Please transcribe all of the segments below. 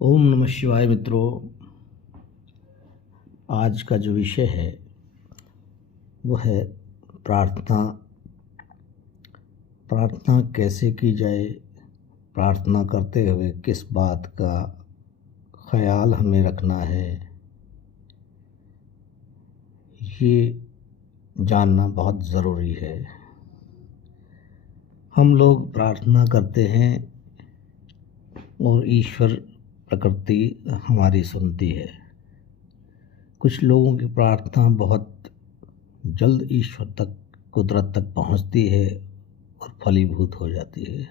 ओम नमः शिवाय मित्रों। आज का जो विषय है वो है प्रार्थना। प्रार्थना कैसे की जाए, प्रार्थना करते हुए किस बात का ख्याल हमें रखना है, ये जानना बहुत ज़रूरी है। हम लोग प्रार्थना करते हैं और ईश्वर प्रकृति हमारी सुनती है। कुछ लोगों की प्रार्थना बहुत जल्द ईश्वर तक, कुदरत तक पहुंचती है और फलीभूत हो जाती है।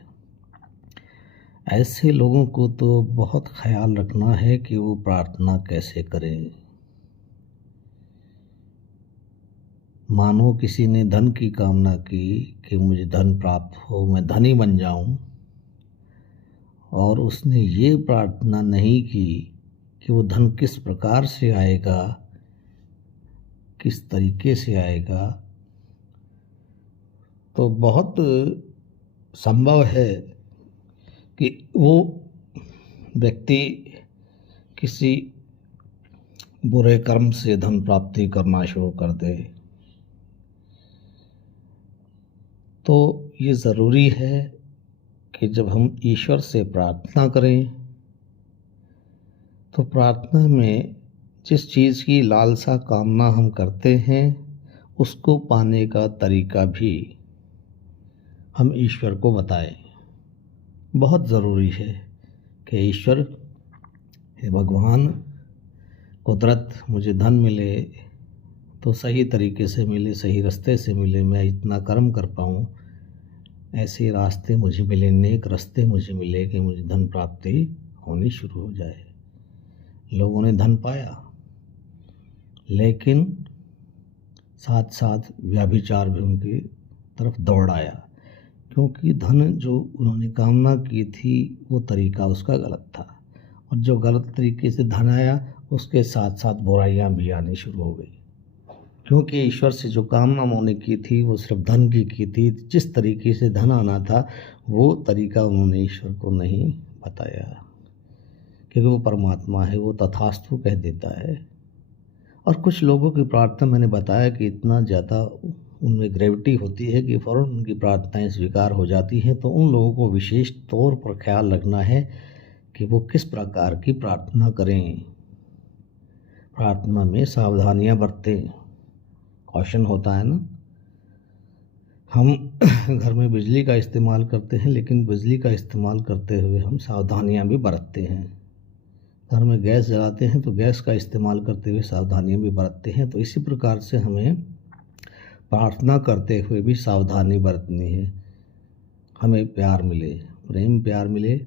ऐसे लोगों को तो बहुत ख्याल रखना है कि वो प्रार्थना कैसे करें। मानो किसी ने धन की कामना की कि मुझे धन प्राप्त हो, मैं धनी बन जाऊं, और उसने ये प्रार्थना नहीं की कि वो धन किस प्रकार से आएगा, किस तरीके से आएगा, तो बहुत संभव है कि वो व्यक्ति किसी बुरे कर्म से धन प्राप्ति करना शुरू कर दे। तो ये ज़रूरी है कि जब हम ईश्वर से प्रार्थना करें तो प्रार्थना में जिस चीज़ की लालसा कामना हम करते हैं उसको पाने का तरीका भी हम ईश्वर को बताएं। बहुत ज़रूरी है कि ईश्वर, हे भगवान, कुदरत, मुझे धन मिले तो सही तरीके से मिले, सही रास्ते से मिले, मैं इतना कर्म कर पाऊँ, ऐसे रास्ते मुझे मिले, नेक रास्ते मुझे मिले कि मुझे धन प्राप्ति होनी शुरू हो जाए। लोगों ने धन पाया लेकिन साथ साथ व्यभिचार भी उनकी तरफ दौड़ आया, क्योंकि धन जो उन्होंने कामना की थी वो तरीका उसका गलत था, और जो गलत तरीके से धन आया उसके साथ साथ बुराइयां भी आनी शुरू हो गई। क्योंकि ईश्वर से जो कामना उन्होंने की थी वो सिर्फ धन की थी। जिस तरीके से धन आना था वो तरीका उन्होंने ईश्वर को नहीं बताया, क्योंकि वो परमात्मा है, वो तथास्तु कह देता है। और कुछ लोगों की प्रार्थना, मैंने बताया कि इतना ज़्यादा उनमें ग्रेविटी होती है कि फ़ौरन उनकी प्रार्थनाएं स्वीकार हो जाती हैं। तो उन लोगों को विशेष तौर पर ख्याल रखना है कि वो किस प्रकार की प्रार्थना करें। प्रार्थना में सावधानियां बरतें, कॉशन होता है ना। हम घर में बिजली का इस्तेमाल करते हैं, लेकिन बिजली का इस्तेमाल करते हुए हम सावधानियां भी बरतते हैं। घर में गैस जलाते हैं तो गैस का इस्तेमाल करते हुए सावधानियां भी बरतते हैं। तो इसी प्रकार से हमें प्रार्थना करते हुए भी सावधानी बरतनी है। हमें प्यार मिले, प्रेम प्यार मिले,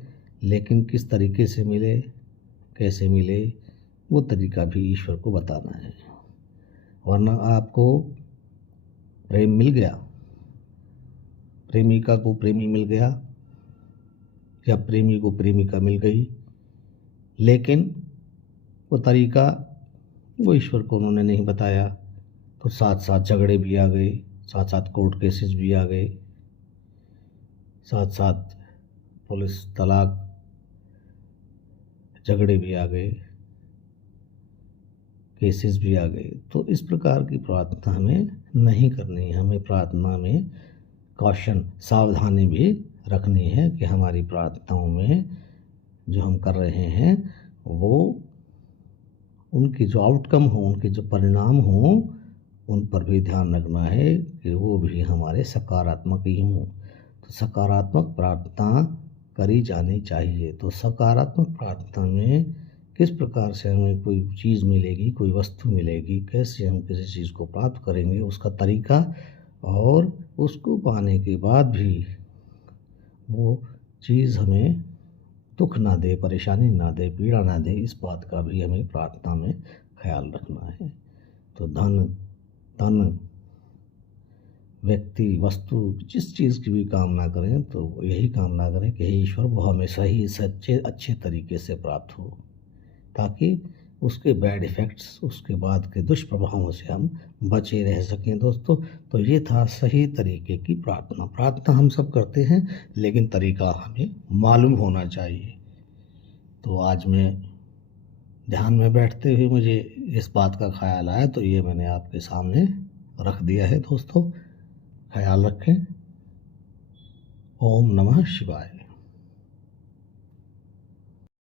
लेकिन किस तरीके से मिले, कैसे मिले, वो तरीका भी ईश्वर को बताना है। वरना आपको प्रेम मिल गया, प्रेमिका को प्रेमी मिल गया, या प्रेमी को प्रेमिका मिल गई, लेकिन वो तरीका वो ईश्वर को उन्होंने नहीं बताया, तो साथ साथ झगड़े भी आ गए, साथ साथ कोर्ट केसेस भी आ गए, साथ साथ पुलिस तलाक झगड़े भी आ गए, केसेस भी आ गए। तो इस प्रकार की प्रार्थना हमें नहीं करनी है। हमें प्रार्थना में कॉशन, सावधानी भी रखनी है कि हमारी प्रार्थनाओं में जो हम कर रहे हैं वो उनकी जो आउटकम हो, उनके जो परिणाम हों, उन पर भी ध्यान रखना है कि वो भी हमारे सकारात्मक ही हों। तो सकारात्मक प्रार्थना करी जानी चाहिए। तो सकारात्मक प्रार्थना में किस प्रकार से हमें कोई चीज़ मिलेगी, कोई वस्तु मिलेगी, कैसे हम किसी चीज़ को प्राप्त करेंगे, उसका तरीका, और उसको पाने के बाद भी वो चीज़ हमें दुख ना दे, परेशानी ना दे, पीड़ा ना दे, इस बात का भी हमें प्रार्थना में ख्याल रखना है। तो तन, व्यक्ति, वस्तु, जिस चीज़ की भी कामना करें तो यही कामना करें कि हे ईश्वर, वो हमें सही, सच्चे, अच्छे तरीके से प्राप्त हो, ताकि उसके बैड इफ़ेक्ट्स, उसके बाद के दुष्प्रभावों से हम बचे रह सकें। दोस्तों, तो ये था सही तरीके की प्रार्थना। प्रार्थना हम सब करते हैं, लेकिन तरीका हमें मालूम होना चाहिए। तो आज मैं ध्यान में बैठते हुए मुझे इस बात का ख्याल आया, तो ये मैंने आपके सामने रख दिया है दोस्तों। ख्याल रखें। ओम नमः शिवाय।